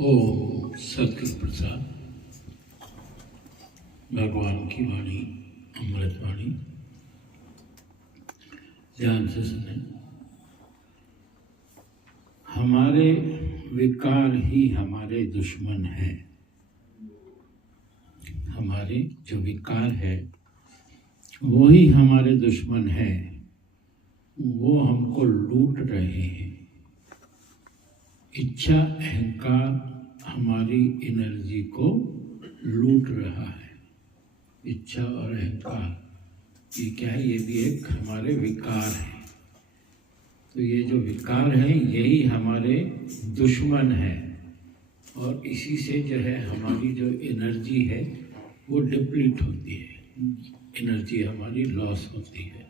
ओम सत्य प्रसाद भगवान की वाणी, अमृत वाणी ध्यान से सुने। हमारे विकार ही हमारे दुश्मन हैं। हमारे जो विकार है वो ही हमारे दुश्मन है। वो हमको लूट रहे हैं। इच्छा अहंकार हमारी एनर्जी को लूट रहा है। इच्छा और अहंकार ये क्या है? ये भी एक हमारे विकार है। तो ये जो विकार है यही हमारे दुश्मन है और इसी से जो है हमारी जो एनर्जी है वो डिप्लीट होती है, एनर्जी हमारी लॉस होती है।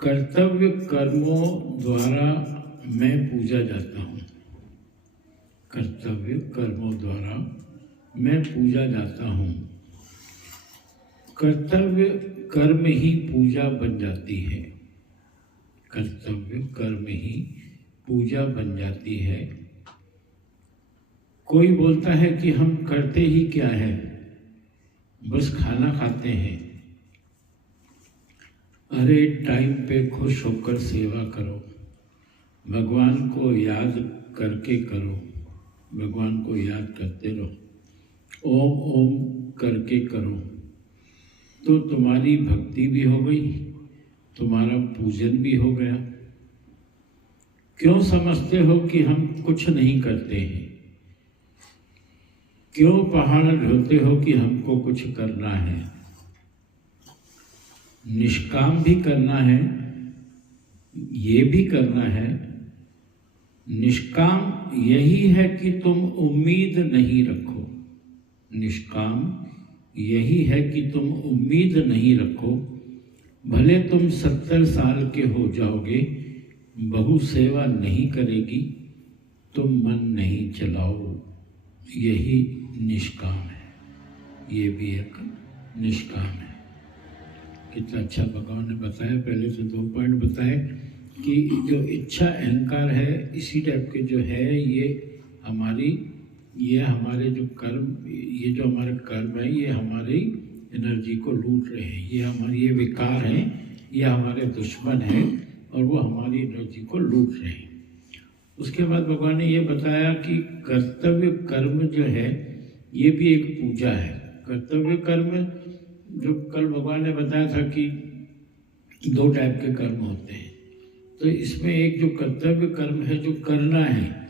कर्तव्य कर्मों द्वारा मैं पूजा जाता हूँ। कर्तव्य कर्मों द्वारा मैं पूजा जाता हूँ। कर्तव्य कर्म ही पूजा बन जाती है। कर्तव्य कर्म ही पूजा बन जाती है। कोई बोलता है कि हम करते ही क्या है, बस खाना खाते हैं। अरे टाइम पे खुश होकर सेवा करो, भगवान को याद करके करो, भगवान को याद करते रहो, ओम ओम करके करो तो तुम्हारी भक्ति भी हो गई, तुम्हारा पूजन भी हो गया। क्यों समझते हो कि हम कुछ नहीं करते हैं? क्यों पहाड़ ढोते हो कि हमको कुछ करना है? निष्काम भी करना है, ये भी करना है। निष्काम यही है कि तुम उम्मीद नहीं रखो। निष्काम यही है कि तुम उम्मीद नहीं रखो। भले तुम 70 साल के हो जाओगे, बहू सेवा नहीं करेगी, तुम मन नहीं चलाओ। यही निष्काम है। ये भी एक निष्काम है। कितना अच्छा भगवान ने बताया। पहले तो 2 पॉइंट बताए कि जो इच्छा अहंकार है इसी टाइप के जो है ये हमारे जो कर्म, ये जो हमारे कर्म है ये हमारी एनर्जी को लूट रहे हैं। ये विकार हैं, ये हमारे दुश्मन हैं और वो हमारी एनर्जी को लूट रहे हैं। उसके बाद भगवान ने ये बताया कि कर्तव्य कर्म जो है ये भी एक पूजा है। कर्तव्य कर्म जो कल भगवान ने बताया था कि 2 टाइप के कर्म होते हैं। तो इसमें एक जो कर्तव्य कर्म है जो करना है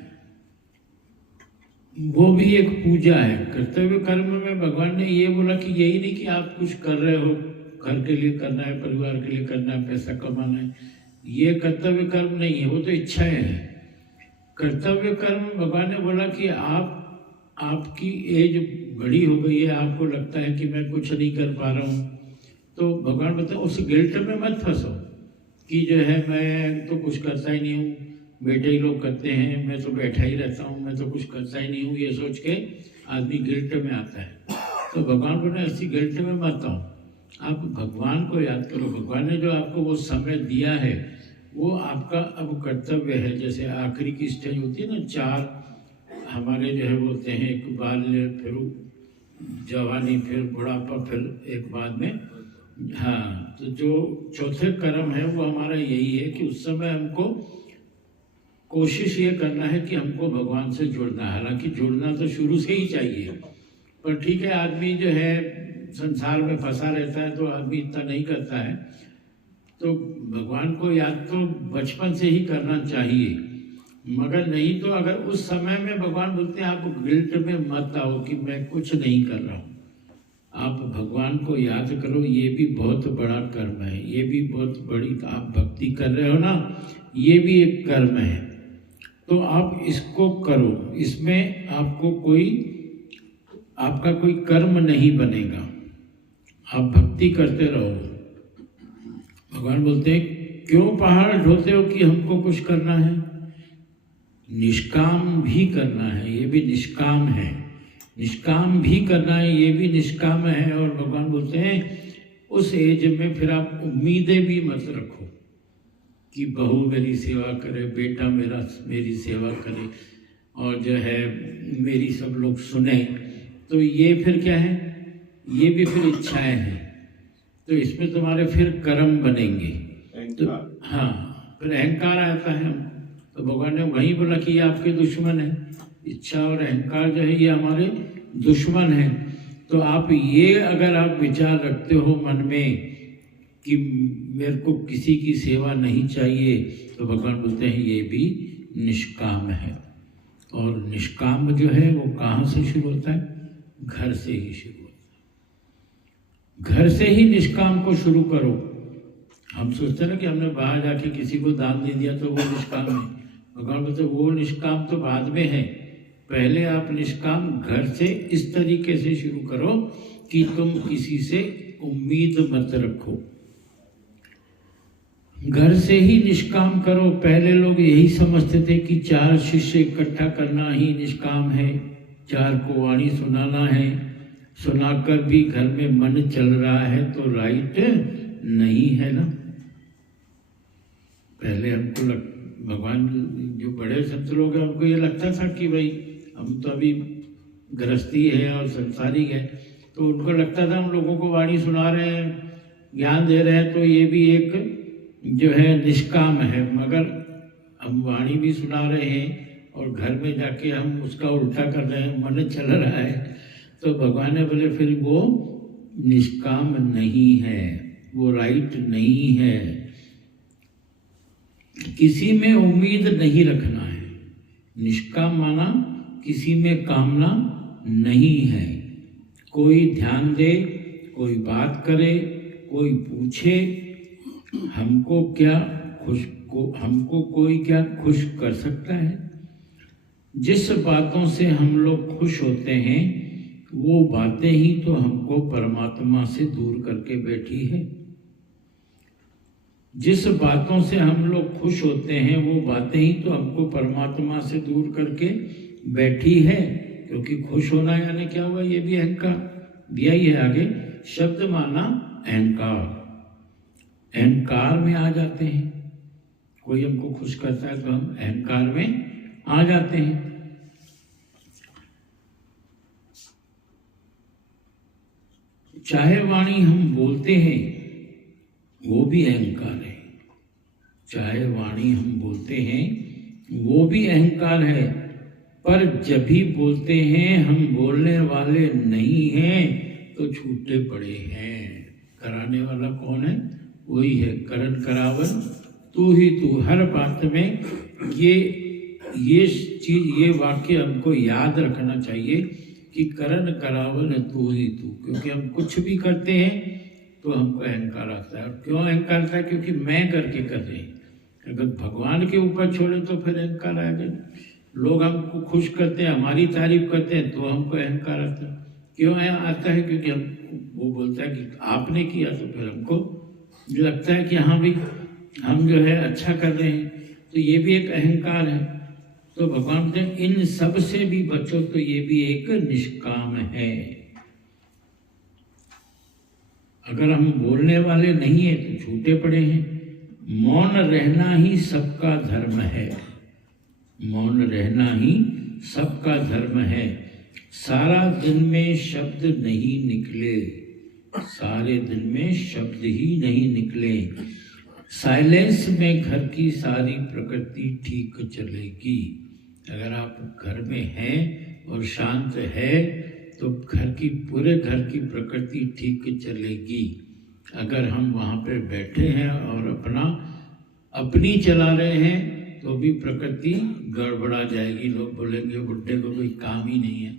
वो भी एक पूजा है। कर्तव्य कर्म में भगवान ने ये बोला कि यही नहीं कि आप कुछ कर रहे हो, घर के लिए करना है, परिवार के लिए करना है, पैसा कमाना है, ये कर्तव्य कर्म नहीं है, वो तो इच्छाएं हैं। कर्तव्य कर्म भगवान ने बोला कि आपकी एज बड़ी हो गई है, आपको लगता है कि मैं कुछ नहीं कर पा रहा हूँ, तो भगवान बताओ उस गिल्ट में मत फंसो कि जो है मैं तो कुछ करता ही नहीं हूँ, बेटे ही लोग करते हैं, मैं तो बैठा ही रहता हूँ, मैं तो कुछ करता ही नहीं हूँ, ये सोच के आदमी गिल्ट में आता है। तो भगवान को ना ऐसी गिल्ट में मत आओ, आप भगवान को याद करो। भगवान ने जो आपको वो समय दिया है वो आपका अब कर्तव्य है। जैसे आखिरी की स्टेज होती है ना, 4 हमारे जो है बोलते हैं, एक बाल्य, फिर जवानी, फिर बुढ़ापा, फिर एक बाद में हाँ। तो जो चौथे कर्म है वो हमारा यही है कि उस समय हमको कोशिश ये करना है कि हमको भगवान से जुड़ना है। हालांकि जुड़ना तो शुरू से ही चाहिए, पर ठीक है आदमी जो है संसार में फंसा रहता है तो आदमी इतना नहीं करता है। तो भगवान को याद तो बचपन से ही करना चाहिए, मगर नहीं तो अगर उस समय में भगवान बोलते हैं आप गिल्ट में मत आओ कि मैं कुछ नहीं कर रहा हूँ, आप भगवान को याद करो। ये भी बहुत बड़ा कर्म है, ये भी बहुत बड़ी, आप भक्ति कर रहे हो ना, ये भी एक कर्म है। तो आप इसको करो, इसमें आपका कोई कर्म नहीं बनेगा, आप भक्ति करते रहो। भगवान बोलते हैं क्यों पहाड़ ढोते हो कि हमको कुछ करना है? निष्काम भी करना है, ये भी निष्काम है। निष्काम भी करना है, ये भी निष्काम है। और भगवान बोलते हैं उस एज में फिर आप उम्मीदें भी मत रखो कि बहू मेरी सेवा करे, बेटा मेरी सेवा करे। और जो है मेरी सब लोग सुने, तो ये फिर क्या है, ये भी फिर इच्छाएं हैं। तो इसमें तुम्हारे फिर कर्म बनेंगे। तो हाँ, फिर अहंकार आता है हमको। तो भगवान ने वही बोला कि ये आपके दुश्मन है, इच्छा और अहंकार जो है ये हमारे दुश्मन है। तो आप ये अगर आप विचार रखते हो मन में कि मेरे को किसी की सेवा नहीं चाहिए, तो भगवान बोलते हैं ये भी निष्काम है। और निष्काम जो है वो कहाँ से शुरू होता है? घर से ही शुरू होता है। घर से ही निष्काम को शुरू करो। हम सोचते ना कि हमने बाहर जाके किसी को दान दे दिया तो वो निष्काम है। भगवान बोलते वो निष्काम तो बाद में है, पहले आप निष्काम घर से इस तरीके से शुरू करो कि तुम किसी से उम्मीद मत रखो। घर से ही निष्काम करो। पहले लोग यही समझते थे कि 4 शिष्य इकट्ठा करना ही निष्काम है, 4 को वाणी सुनाना है, सुनाकर भी घर में मन चल रहा है तो राइट नहीं है ना। पहले हमको भगवान जो बड़े संत लोग हैं उनको ये लगता था कि भाई हम तो अभी गृहस्थी है और संसारिक है, तो उनको लगता था हम लोगों को वाणी सुना रहे हैं, ज्ञान दे रहे हैं, तो ये भी एक जो है निष्काम है। मगर हम वाणी भी सुना रहे हैं और घर में जाके हम उसका उल्टा कर रहे हैं, मन चल रहा है, तो भगवान ने बोले फिर वो निष्काम नहीं है, वो राइट नहीं है। किसी में उम्मीद नहीं रखना है। निष्काम माना किसी में कामना नहीं है। कोई ध्यान दे, कोई बात करे, कोई पूछे हमको कोई क्या खुश कर सकता है। जिस बातों से हम लोग खुश होते हैं वो बातें ही तो हमको परमात्मा से दूर करके बैठी है। जिस बातों से हम लोग खुश होते हैं वो बातें ही तो हमको परमात्मा से दूर करके बैठी है। क्योंकि खुश होना यानी क्या हुआ? ये भी अहंकार दिया ही है आगे। शब्द माना अहंकार, अहंकार में आ जाते हैं। कोई हमको खुश करता है तो हम अहंकार में आ जाते हैं। चाहे वाणी हम बोलते हैं वो भी अहंकार है। चाहे वाणी हम बोलते हैं वो भी अहंकार है। पर जब भी बोलते हैं हम बोलने वाले नहीं हैं तो छूटे पड़े हैं। कराने वाला कौन है? वही है। करन करावन तू ही तू। हर बात में ये चीज, ये वाक्य हमको याद रखना चाहिए कि करन करावन तू ही तू। क्योंकि हम कुछ भी करते हैं तो हमको अहंकार आता है। और क्यों अहंकार आता है? क्योंकि मैं करके कर रहे हैं। अगर भगवान के ऊपर छोड़े तो फिर अहंकार आएगा। लोग हमको खुश करते हैं, हमारी तारीफ करते हैं तो हमको अहंकार आता है। क्यों आता है? क्योंकि हम वो बोलता है कि आपने किया, तो फिर हमको लगता है कि हाँ भाई हम जो है अच्छा कर रहे हैं, तो ये भी एक अहंकार है। तो भगवान ने इन सब से भी बचो, तो ये भी एक निष्काम है। अगर हम बोलने वाले नहीं है तो छूटे पड़े हैं। मौन रहना ही सबका धर्म है। मौन रहना ही सबका धर्म है। सारा दिन में शब्द नहीं निकले, सारे दिन में शब्द ही नहीं निकले। साइलेंस में घर की सारी प्रकृति ठीक चलेगी। अगर आप घर में हैं और शांत है तो पूरे घर की प्रकृति ठीक चलेगी। अगर हम वहाँ पे बैठे हैं और अपनी चला रहे हैं तो भी प्रकृति गड़बड़ा जाएगी। लोग बोलेंगे बुड्ढे को कोई काम ही नहीं है,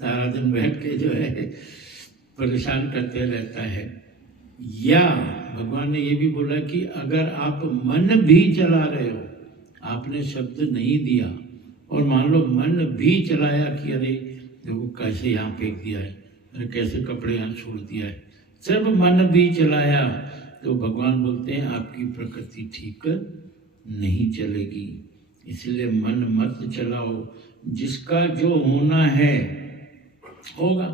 सारा दिन बैठ के जो है परेशान करते रहता है। या भगवान ने ये भी बोला कि अगर आप मन भी चला रहे हो, आपने शब्द नहीं दिया और मान लो मन भी चलाया कि अरे देखो कैसे यहाँ फेंक दिया है, अरे कैसे कपड़े यहाँ छोड़ दिया है, सिर्फ मन भी चलाया, तो भगवान बोलते हैं आपकी प्रकृति ठीक नहीं चलेगी। इसलिए मन मत चलाओ। जिसका जो होना है होगा।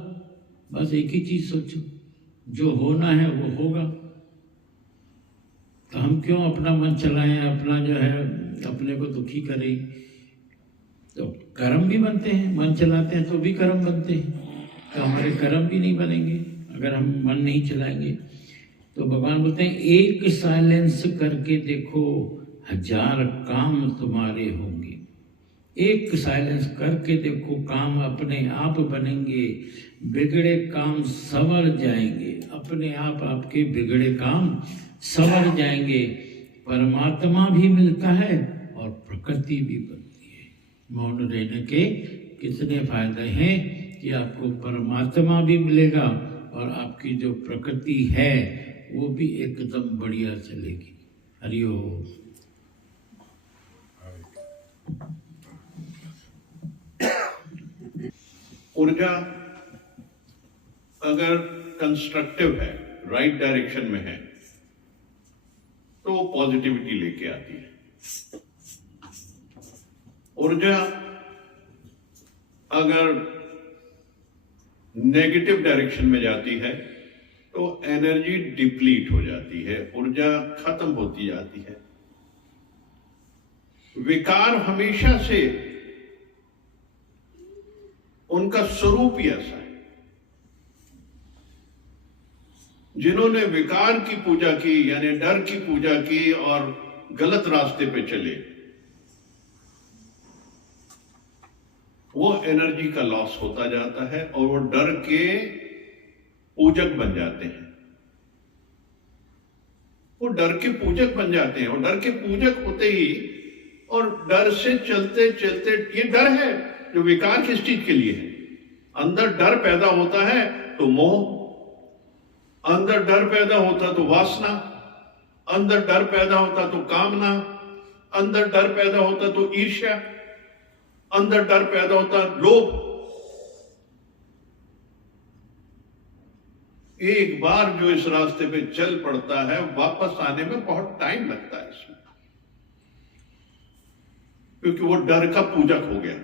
बस एक ही चीज सोचो, जो होना है वो होगा। तो हम क्यों अपना मन चलाएं, अपना जो है अपने को दुखी करें? तो कर्म भी बनते हैं, मन चलाते हैं तो भी कर्म बनते हैं, तो हमारे कर्म भी नहीं बनेंगे अगर हम मन नहीं चलाएंगे। तो भगवान बोलते हैं एक साइलेंस करके देखो, 1000 काम तुम्हारे होंगे। एक साइलेंस करके देखो, काम अपने आप बनेंगे, बिगड़े काम संवर जाएंगे, अपने आप आपके बिगड़े काम संवर जाएंगे। परमात्मा भी मिलता है और प्रकृति भी बनती है। मौन रहने के कितने फायदे हैं कि आपको परमात्मा भी मिलेगा और आपकी जो प्रकृति है वो भी एकदम बढ़िया चलेगी। हरिओम। ऊर्जा अगर कंस्ट्रक्टिव है, राइट डायरेक्शन में है, तो वो पॉजिटिविटी लेके आती है। ऊर्जा अगर नेगेटिव डायरेक्शन में जाती है तो एनर्जी डिप्लीट हो जाती है, ऊर्जा खत्म होती जाती है। विकार हमेशा से उनका स्वरूप ही ऐसा है। जिन्होंने विकार की पूजा की, यानी डर की पूजा की और गलत रास्ते पे चले, वो एनर्जी का लॉस होता जाता है और वो डर के पूजक बन जाते हैं। वो डर के पूजक बन जाते हैं और डर के पूजक होते ही और डर से चलते चलते, ये डर है जो विकार किस चीज के लिए है? अंदर डर पैदा होता है तो मोह, अंदर डर पैदा होता तो वासना, अंदर डर पैदा होता तो कामना, अंदर डर पैदा होता तो ईर्ष्या, अंदर डर पैदा होता लोभ। एक बार जो इस रास्ते पे चल पड़ता है, वापस आने में बहुत टाइम लगता है इसमें, क्योंकि वो डर का पूजक हो गया।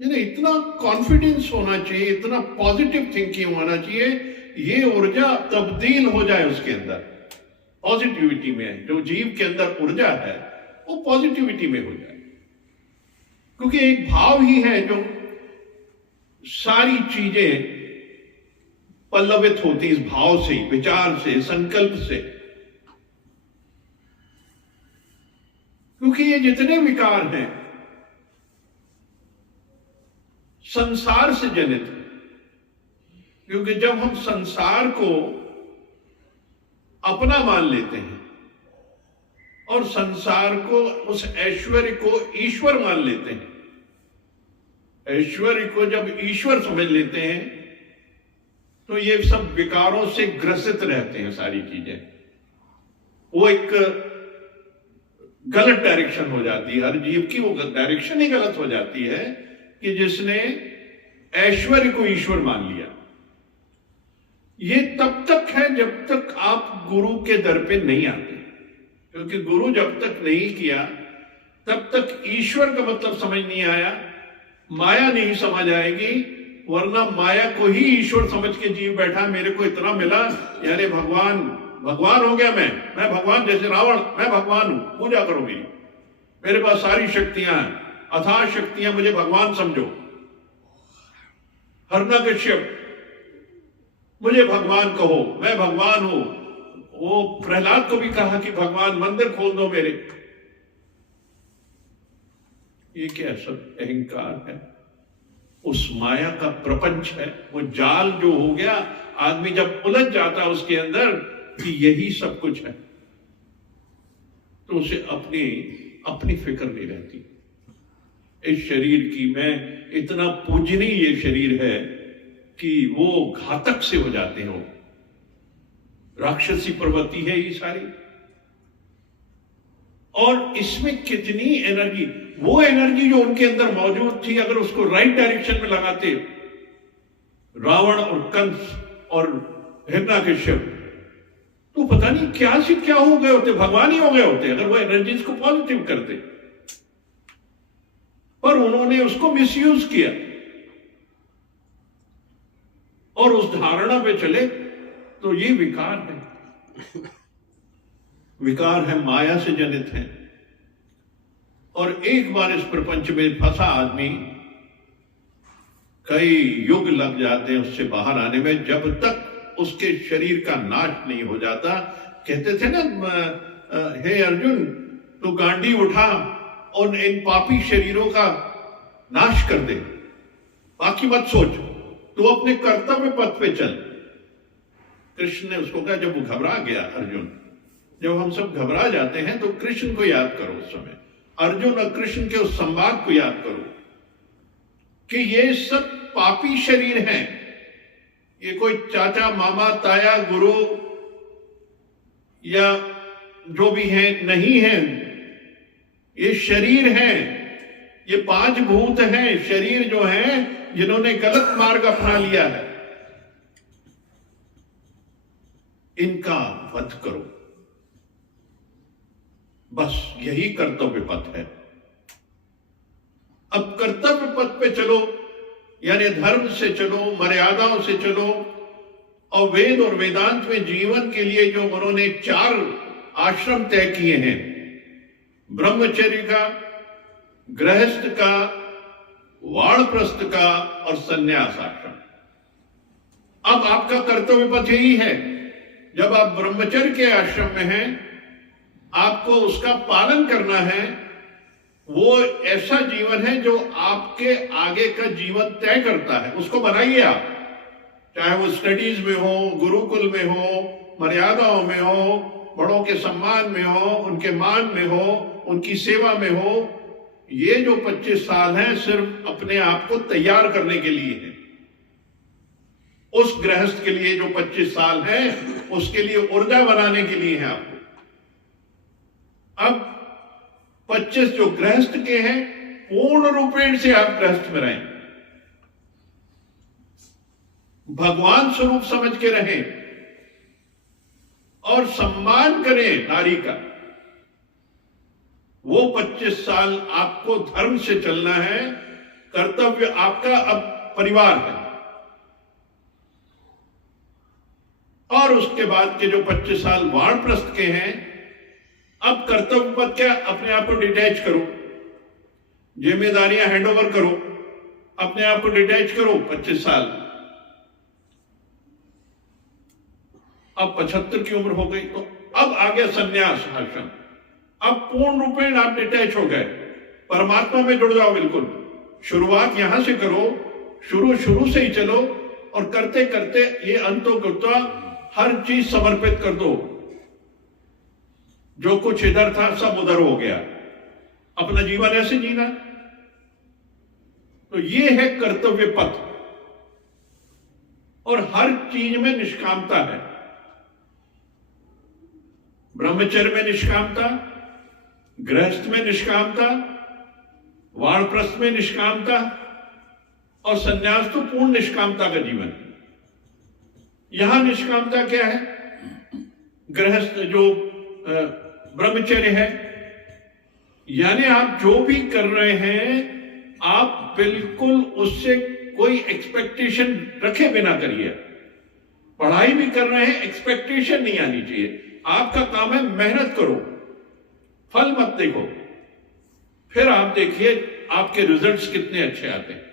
इतना कॉन्फिडेंस होना चाहिए, इतना पॉजिटिव थिंकिंग होना चाहिए, ये ऊर्जा तब्दील हो जाए उसके अंदर पॉजिटिविटी में। जो जीव के अंदर ऊर्जा है वो पॉजिटिविटी में हो जाए, क्योंकि एक भाव ही है जो सारी चीजें पल्लवित होती, इस भाव से, विचार से, संकल्प से। क्योंकि ये जितने विकार हैं संसार से जनित है, क्योंकि जब हम संसार को अपना मान लेते हैं और संसार को, उस ऐश्वर्य को ईश्वर मान लेते हैं, ऐश्वर्य को जब ईश्वर समझ लेते हैं तो ये सब विकारों से ग्रसित रहते हैं सारी चीजें। वो एक गलत डायरेक्शन हो जाती है, हर जीव की वो डायरेक्शन ही गलत हो जाती है कि जिसने ऐश्वर्य को ईश्वर मान लिया। ये तब तक है जब तक आप गुरु के दर पे नहीं आते, क्योंकि गुरु जब तक नहीं किया तब तक ईश्वर का मतलब समझ नहीं आया, माया नहीं समझ आएगी। वरना माया को ही ईश्वर समझ के जीव बैठा, मेरे को इतना मिला यानी भगवान, भगवान हो गया मैं भगवान, जैसे रावण, मैं भगवान हूं, पूजा करो मेरी, मेरे पास सारी शक्तियां हैं, अथाह शक्तियां, मुझे भगवान समझो। हिरण्यकश्यप, मुझे भगवान कहो, मैं भगवान हूं। वो प्रहलाद को भी कहा कि भगवान मंदिर खोल दो मेरे। ये क्या सब अहंकार है, उस माया का प्रपंच है, वो जाल जो हो गया। आदमी जब उलझ जाता उसके अंदर कि यही सब कुछ है, तो उसे अपनी फिक्र नहीं रहती इस शरीर की। मैं इतना पूजनीय ये शरीर है कि वो घातक से हो जाते हो, राक्षसी प्रवृत्ति है ये सारी। और इसमें कितनी एनर्जी, वो एनर्जी जो उनके अंदर मौजूद थी, अगर उसको राइट डायरेक्शन में लगाते रावण और कंस और हिरण्यकश्यप, तो पता नहीं क्या से क्या हो गए होते, भगवान ही हो गए होते अगर वो एनर्जीज को पॉजिटिव करते। पर उन्होंने उसको मिसयूज किया और उस धारणा पे चले। तो ये विकार है, विकार है, माया से जनित है। और एक बार इस प्रपंच में फंसा आदमी, कई युग लग जाते हैं उससे बाहर आने में, जब तक उसके शरीर का नाश नहीं हो जाता। कहते थे ना, हे अर्जुन, तू गांडी उठा और इन पापी शरीरों का नाश कर दे, बाकी मत सोच, तू अपने कर्तव्य पथ पे चल। कृष्ण ने उसको कहा, जब वो घबरा गया अर्जुन, जब हम सब घबरा जाते हैं तो कृष्ण को याद करो उस समय, अर्जुन और कृष्ण के उस संवाद को याद करो कि ये सब पापी शरीर हैं, ये कोई चाचा मामा ताया गुरु या जो भी है नहीं है, ये शरीर हैं, ये 5 भूत हैं, शरीर जो है जिन्होंने गलत मार्ग अपना लिया है, इनका वध करो। बस यही कर्तव्य पथ है। अब कर्तव्य पथ पे चलो, यानी धर्म से चलो, मर्यादाओं से चलो, और वेद और वेदांत में जीवन के लिए जो उन्होंने 4 आश्रम तय किए हैं, ब्रह्मचर्य का, गृहस्थ का, वानप्रस्थ का और संन्यास आश्रम। अब आपका कर्तव्य पथ यही है, जब आप ब्रह्मचर्य के आश्रम में हैं, आपको उसका पालन करना है। वो ऐसा जीवन है जो आपके आगे का जीवन तय करता है, उसको बनाइए आप, चाहे वो स्टडीज में हो, गुरुकुल में हो, मर्यादाओं में हो, बड़ों के सम्मान में हो, उनके मान में हो, उनकी सेवा में हो। ये जो 25 साल हैं सिर्फ अपने आप को तैयार करने के लिए है। उस गृहस्थ के लिए जो 25 साल है, उसके लिए ऊर्जा बनाने के लिए है आपको। अब 25 जो गृहस्थ के हैं, पूर्ण रूपेण से आप गृहस्थ में रहें, भगवान स्वरूप समझ के रहें और सम्मान करें नारी का। वो 25 साल आपको धर्म से चलना है, कर्तव्य आपका अब परिवार है। और उसके बाद के जो 25 साल वानप्रस्थ के हैं, अब कर्तव्य पथ क्या, अपने आप को डिटैच करो, जिम्मेदारियां हैंडओवर करो, अपने आप को डिटैच करो 25 साल। अब 75 की उम्र हो गई, तो अब आ गया संन्यास आश्रम। अब पूर्ण रूपेण आप डिटैच हो गए, परमात्मा में जुड़ जाओ बिल्कुल। शुरुआत यहां से करो, शुरू से ही चलो, और करते करते ये अंतोगत्वा हर चीज समर्पित कर दो। जो कुछ इधर था सब उधर हो गया, अपना जीवन ऐसे जीना। तो ये है कर्तव्य पथ, और हर चीज में निष्कामता है। ब्रह्मचर्य में निष्कामता, गृहस्थ में निष्कामता, वानप्रस्थ में निष्कामता, और संन्यास तो पूर्ण निष्कामता का जीवन। यहां निष्कामता क्या है? गृहस्थ जो ब्रह्मचर्य है, यानी आप जो भी कर रहे हैं, आप बिल्कुल उससे कोई एक्सपेक्टेशन रखे बिना करिए। पढ़ाई भी कर रहे हैं, एक्सपेक्टेशन नहीं आनी चाहिए। आपका काम है मेहनत करो, फल मत देखो। फिर आप देखिए आपके रिजल्ट्स कितने अच्छे आते हैं।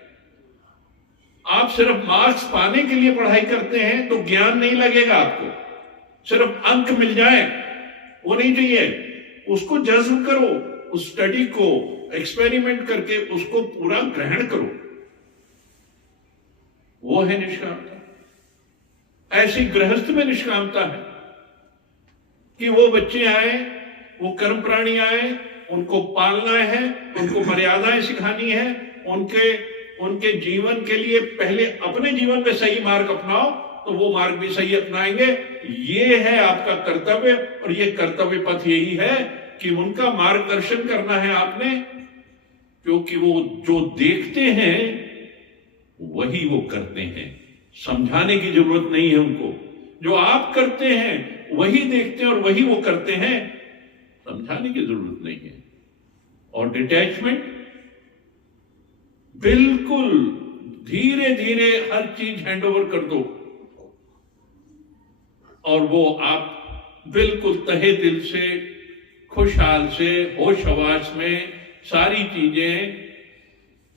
आप सिर्फ मार्क्स पाने के लिए पढ़ाई करते हैं तो ज्ञान नहीं लगेगा आपको। सिर्फ अंक मिल जाए वो नहीं चाहिए, उसको जज्ब करो, उस स्टडी को एक्सपेरिमेंट करके उसको पूरा ग्रहण करो। वो है निष्कामता। ऐसी गृहस्थ में निष्कामता है कि वो बच्चे आए, वो कर्म प्राणी आए, उनको पालना है, उनको मर्यादाएं सिखानी है, उनके जीवन के लिए पहले अपने जीवन में सही मार्ग अपनाओ, तो वो मार्ग भी सही अपनाएंगे। ये है आपका कर्तव्य, और ये कर्तव्य पथ यही है कि उनका मार्गदर्शन करना है आपने, क्योंकि वो जो देखते हैं वही वो करते हैं। समझाने की जरूरत नहीं है उनको। जो आप करते हैं वही देखते हैं और वही वो करते हैं, समझाने की जरूरत नहीं है। और डिटैचमेंट, बिल्कुल धीरे धीरे हर चीज हैंडओवर कर दो, और वो आप बिल्कुल तहे दिल से, खुशहाल से, होश हवास में सारी चीजें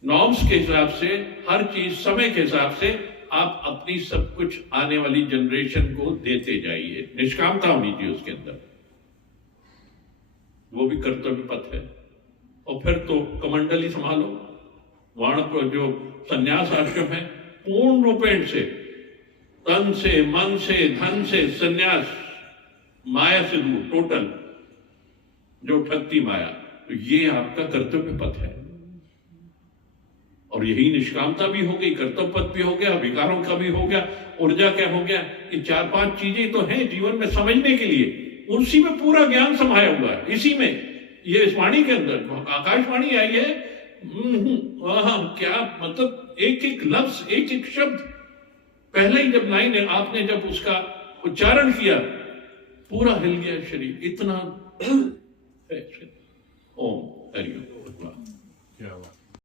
नॉर्म्स के हिसाब से, हर चीज समय के हिसाब से आप अपनी सब कुछ आने वाली जनरेशन को देते जाइए। निष्कामता होनी चाहिए उसके अंदर, वो भी कर्तव्य पथ है। और फिर तो कमंडली संभालो, वहां पर जो संन्यास आश्रम है पूर्ण रूपेण से, तन से, मन से, धन से संन्यास, माया से दूर, टोटल जो ठगती माया, तो ये आपका कर्तव्य पथ है। और यही निष्कामता भी हो गई, कर्तव्य पथ भी हो गया, विकारों का भी हो गया, ऊर्जा क्या हो गया। ये 4-5 चीजें तो हैं जीवन में समझने के लिए, उसी में पूरा ज्ञान समाया हुआ है, इसी में। ये इस वाणी के अंदर आकाशवाणी आई है, क्या मतलब, एक एक लफ्ज, एक एक शब्द, पहले ही जब लाइन है आपने जब उसका उच्चारण किया, पूरा हिल गया शरीर, इतना। ओम हरिओम।